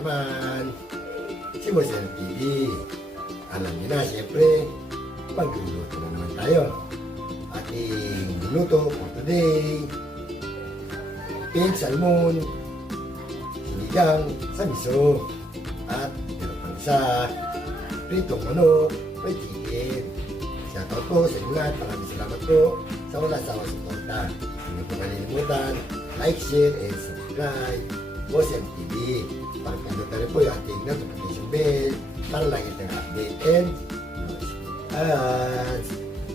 naman si Mosel TV. Alam niyo na, siyempre, magluluto na naman tayo. Ating luluto for today, pink salmon, sinigang sa miso, at meron pang isa, pritong manok, may chicken. Shoutout po sa inyo lahat. Maraming salamat po sa wala sa suporta. Hindi po kalilimutan, like, share, and subscribe po sa MTV. Para pindutin na rin po yung ating notification bell para lagi tayong update and ads.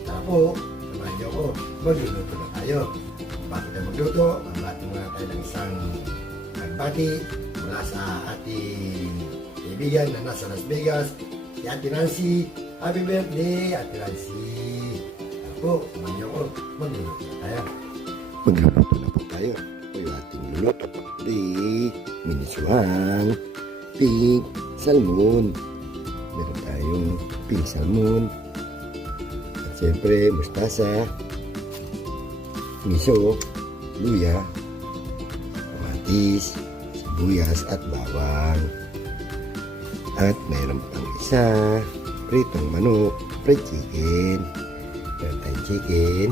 Tara po, samahan niyo ako. Magluluto na tayo. Bago tayo magluto, magbati muna tayo ng isang nagbati mula sa ating kaibigan na nasa Las Vegas, si Ate Nancy. Happy birthday, Ate Nancy! Tara po, samahan niyo ako. Magluluto na tayo. Magluluto na po tayo. Ito yung ating luluto po today. Minisuhang pink salmon. Meron tayong pink salmon. At siyempre, mustasa, miso, luya, kamatis, sibuyas at bawang. At mayroon pang isa, pritong manok, fried chicken. Meron tayong chicken,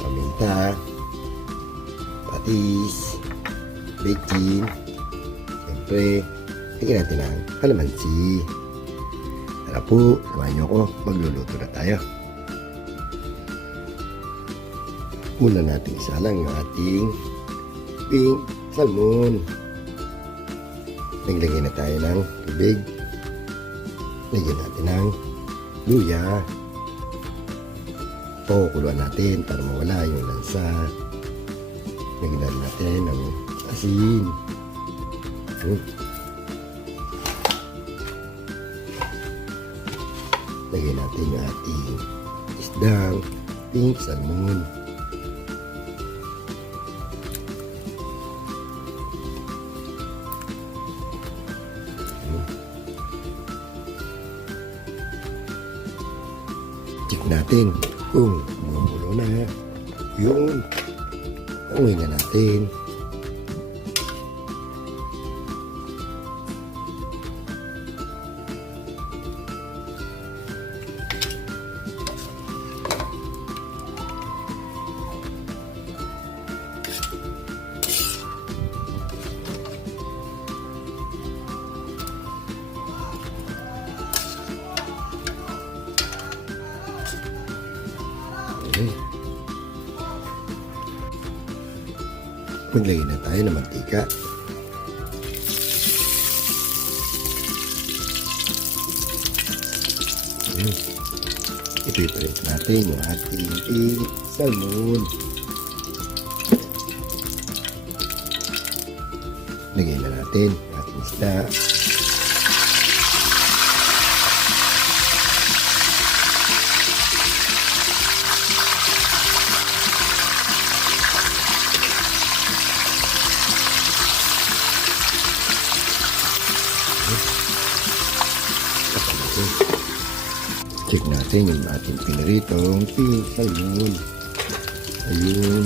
paminta, patis, bacon. Siyempre, tignan natin ang kalamansi. Tara po, samahan niyo ako. Magluluto na tayo. Una natin isalang yung ating pink salmon. Naglagay na tayo ng tubig. Lagyan natin ng luya. Pakukuluan natin para mawala yung lansa. Lagyan natin ng asin. Lagyan natin yung ating isdang pink salmon. Check natin kung bumubulo na yung uwi na natin. Maglagay na tayo ng mantika. Ipiprint natin yung ating pink salmon. Lagay na natin yung ating isda. Check natin yung ating piniritong pink salmon. Ayun.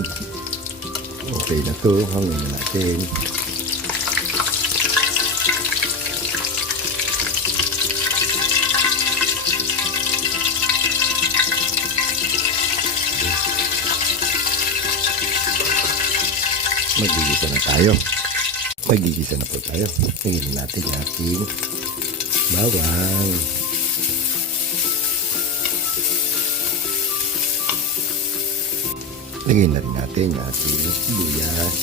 Okay na to. Hangin na natin. Magigisa na tayo. Magigisa na po tayo. Tingnan natin yung ating bawang. Lagyan na rin natin yung ating sibuyas.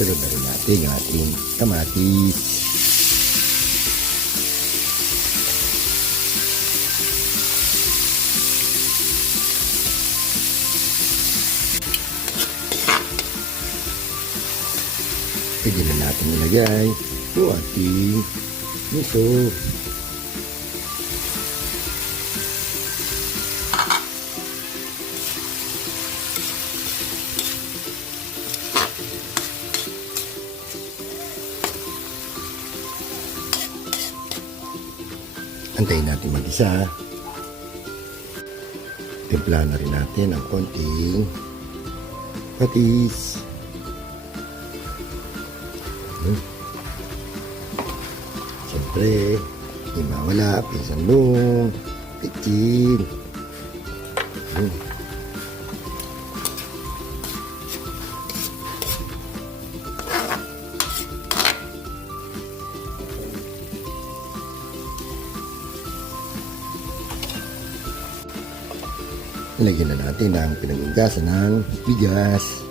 Sunod na rin natin yung ating kamatis. Pwede na natin ilagay yung ating miso. Antayin natin mag-isa. Timpla na rin natin ang konting patis. Siyempre, hindi mawala pinsan mong pitsin. Lagyan na natin ang pinag-ugasan ng bigas.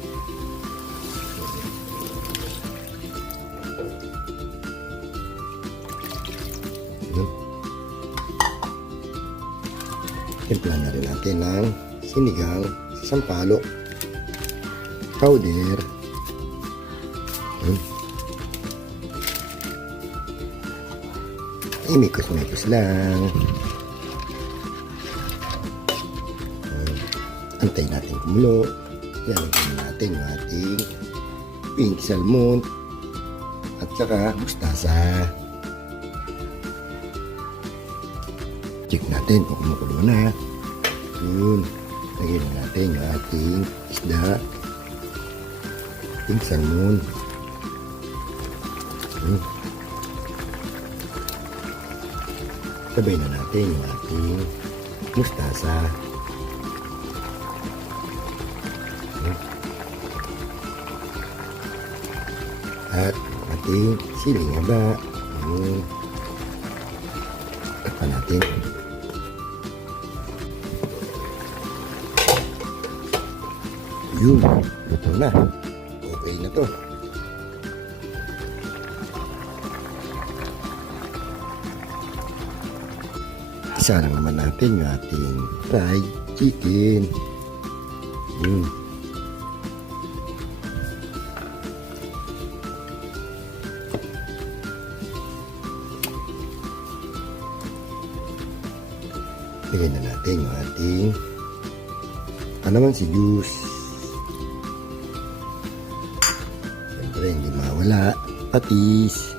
Timpla na rin natin ng sinigang sampalok powder. Imikos-mikos lang. Antayin natin kumulo. Lalagyan natin yung ating pink salmon at saka mustasa. Check natin kung kumukulo na. Yun. Lagyan natin yung ating isda. Pink salmon. Sabay na natin yung ating mustasa. At ating siling haba. Tapan natin. Yun, luto na. Okay na to. Isa lang naman natin yung ating fried chicken. Yun. Lagyan na natin yung ating juice. Siyempre hindi mawala patis.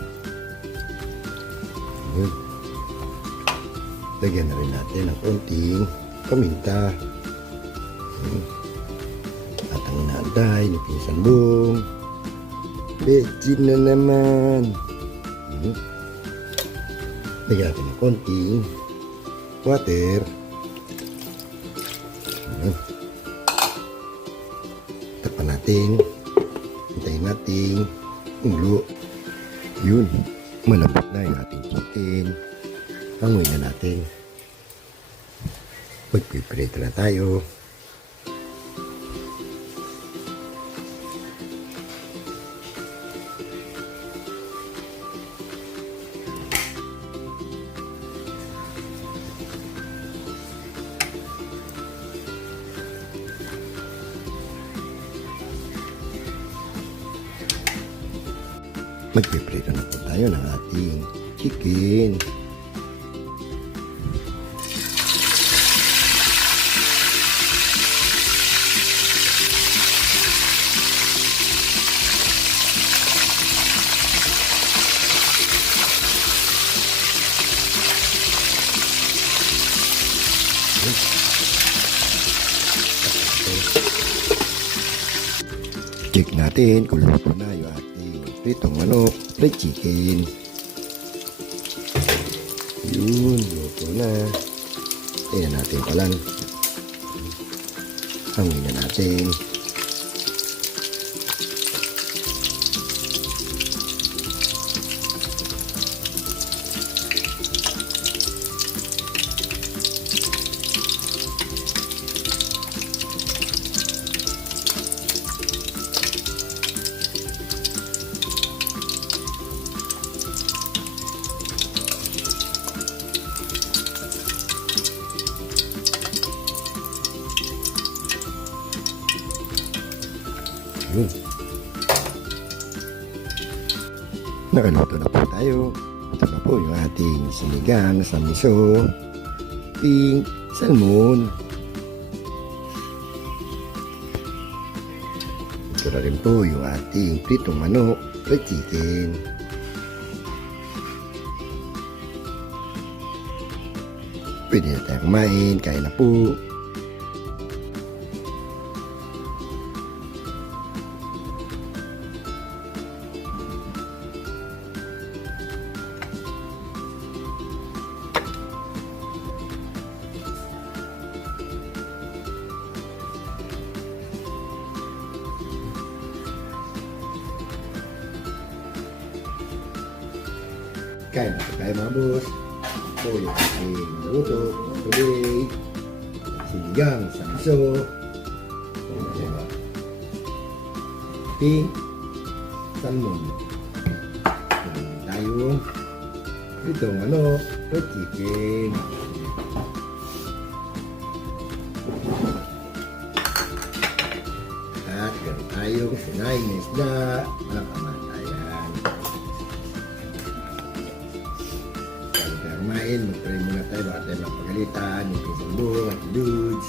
Lagyan na rin natin ng konting paminta. At ang inaantay ni Pinsan Bong, betchin na naman. Lagyan natin ng konting water. Tapan natin. Hintayin natin umulo. Yun. Malambot na yung ating chicken. Hangoy na natin. Magpiprito na tayo. Magpiprito na po tayo ng ating chicken. Check natin kung luto na yung ating pritong manok, fried chicken. Yun, luto na. Tingnan natin pa lang. Hangin na natin. Nakaluto na po tayo. Ito na po yung ating sinigang sa miso, pink salmon. Ito na rin po yung ating pritong manok, fried chicken. Pwede na tayo kumain. Kain na po. Kain na po tayo mga boss. Ito yung aking luto today. Sinigang, sanso. Diba? Pink, salmon. Meron tayong itong fried chicken. At meron tayong sinaing na isda. Mga kamatayan. Kumain, mag-try muna tayo, baka tayo mapagalitan, yung pisang buong at dudes.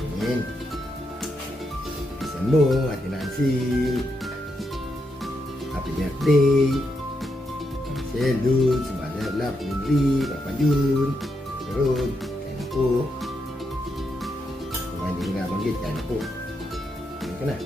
Ayan. Pisang buong at Nancy. Happy birthday. Marcel, dudes, Mother Love, Lindri, Papa Jun, Rod, kaya na po. Kung hindi nga banggit, kaya na po. Ayan ka na.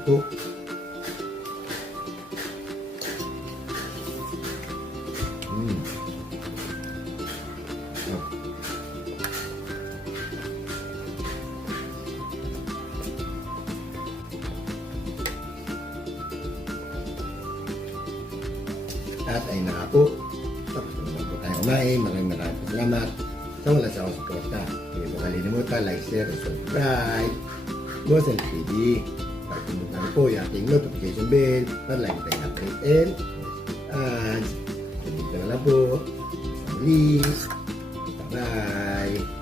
Ito. At ay na po. Tapos na naman po tayo kumain. Maraming salamat sa wala sa akong suporta. Hindi mo kalimutan, like, share, and subscribe. Boss and TV. Pagpunta po yung ating notification bell para lagi tayong update and ads. Dito na lang po. Please. Bye.